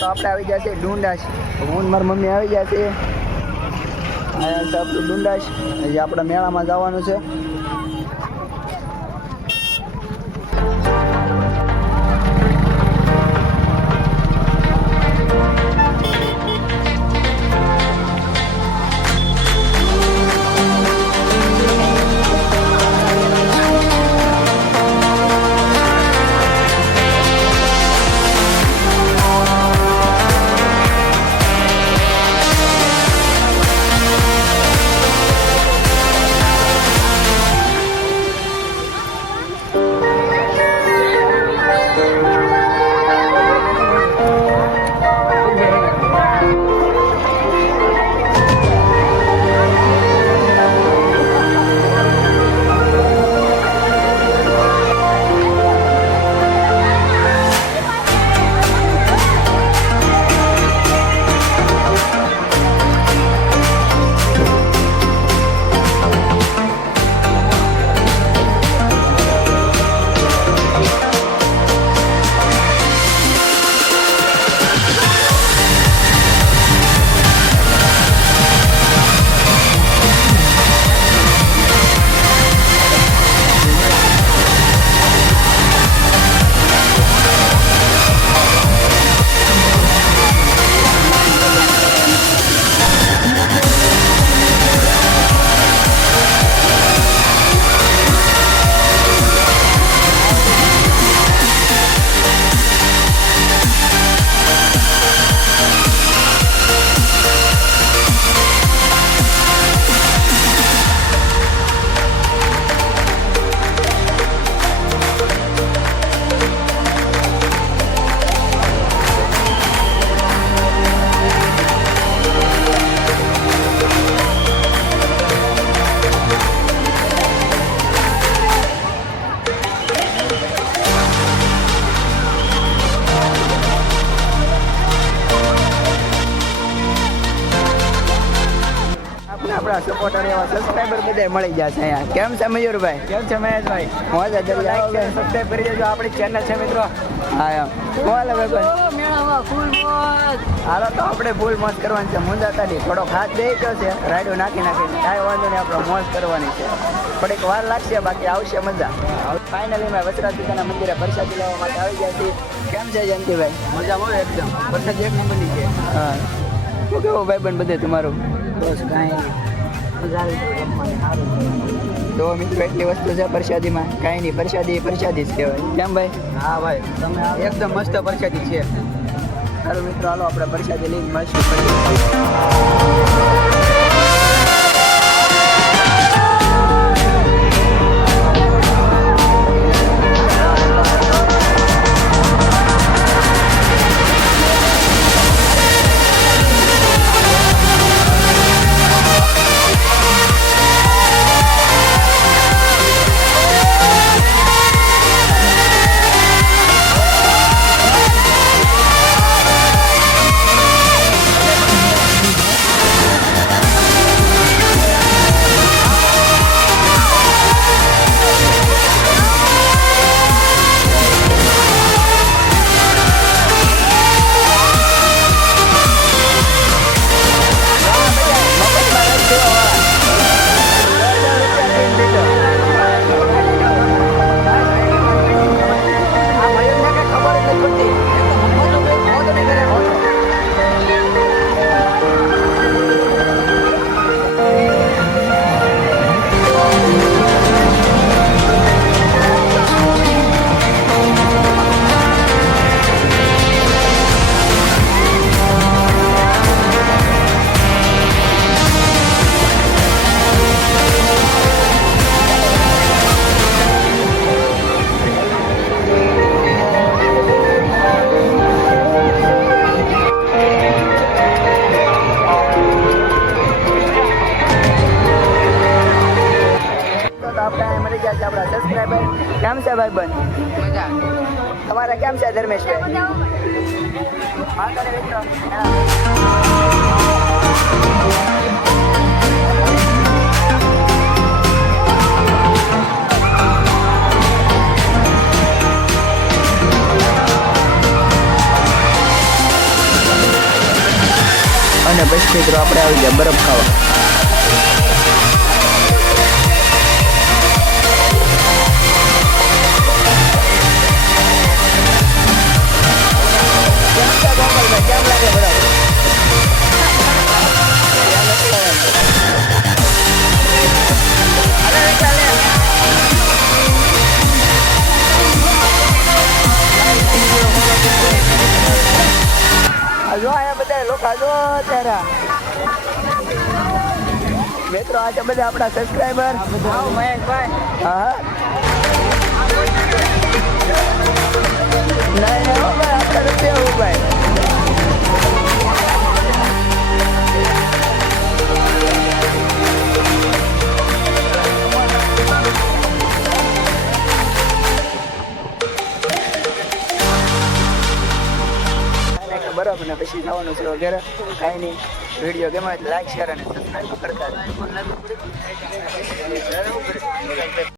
તો આપણે આવી ગયા છે ડુંડાશ. હું મારી મમ્મી આવી ગયા છે. અહીંયા છે આપણું ડુંડાશ. જે આપણા મેળામાં જવાનું છે. આપણા સપોર્ટર એવા સબસ્ક્રાઈબર બધા મળી જશે અહીંયા. કેમ છે મયુરભાઈ? કેમ છે મહેશભાઈ? મોજ લાઈક અને સબસ્ક્રાઇબ કરી દેજો. આપણી ચેનલ છે મિત્રો. હા એમ બોલ હવે ભાઈ. મેળામાં ફૂલ મોજ. હાલો તો આપણે ફૂલ મોજ કરવાની છે. મુંજાતા નહીં, થોડોક હાથ દઈ ગયો છે રાઈડો નાખી કાંઈ વાંધો નહીં. આપણે મોજ કરવાની છે. થોડીક વાર લાગશે, બાકી આવશે મજા. ફાઇનલી મેં વચરાજીના મંદિરે પ્રસાદી લેવા માટે આવી ગયા છીએ. કેમ છે જયંતિભાઈ? મજામાં હોય એકદમ. પ્રસાદ એક નંબરની છે. હા શું કેવું ભાઈબંધ બધે તમારું? બસ કાંઈ મજા આવી. તો મિત્રો એટલી વસ્તુ છે પ્રસાદીમાં. કાંઈ નહીં, પ્રસાદી જ કહેવાય. કેમ ભાઈ? હા ભાઈ, તમે એકદમ મસ્ત પ્રસાદી છે. સારું મિત્રો, હાલો આપણે પ્રસાદી લઈને મળશું. કેમ છે ભાઈબંધ? તમારે કેમ છે ધર્મેશભાઈ? અને પછી મિત્રો આપણે આવી ગયા બરફ ખાવા. કેમ લાગે બરાબર? જો આયા બધા લોકો જો અત્યારે મિત્રો આ છે બધા આપણા સબસ્ક્રાઈબર. હા નહીં હો ભાઈ, આપણે નથી આવું ભાઈ. બરાબર ને પછી જવાનું છે વગેરે કાંઈ નહીં. વિડીયો ગમે લાઈક શેર અને સબસ્ક્રાઈબ કરતા